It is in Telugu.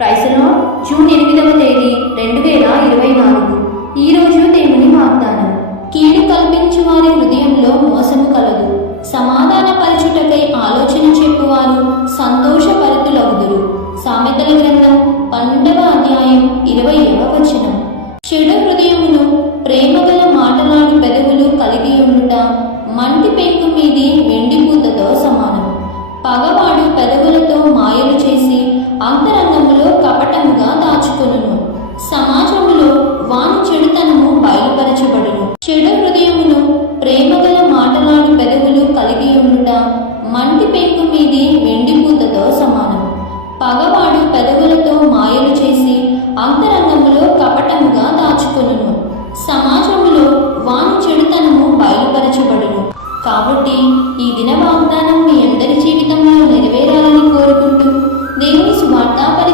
ప్రైసలో జూన్ ఎనిమిదవ తేదీ రెండు వేల ఇరవై నాలుగు. ఈరోజు దేవుని వాగ్దానం. కీడు కల్పించు వారి హృదయంలో మోసము కలదు. సమాధాన పరచుటకై ఆలోచన చెప్పువారు సంతోషపరుతులగుదురు సామెతల గ్రంథం పన్నెండవ అధ్యాయం ఇరవై వచనం. చెడు హృదయమును ప్రేమగల మాటలాడు పెదవులు కలిగి ఉండుట మంటి పేకు చెడు హృదయమును ప్రేమగల మాటలాడు పెదవులు కలిగి ఉండుట మంటి పెంకు మీది వెండి వెండిపూతతో సమానం. పగవాడు పెదవులతో మాయలు చేసి అంతరంగంలో కపటముగా దాచుకొనును. సమాజంలో వాని చెడుతనము బయలుపరచబడును. కాబట్టి ఈ దిన వాగ్దానం మీ అందరి జీవితంలో నెరవేరాలని కోరుకుంటూ దేవుని స్వార్థాపరి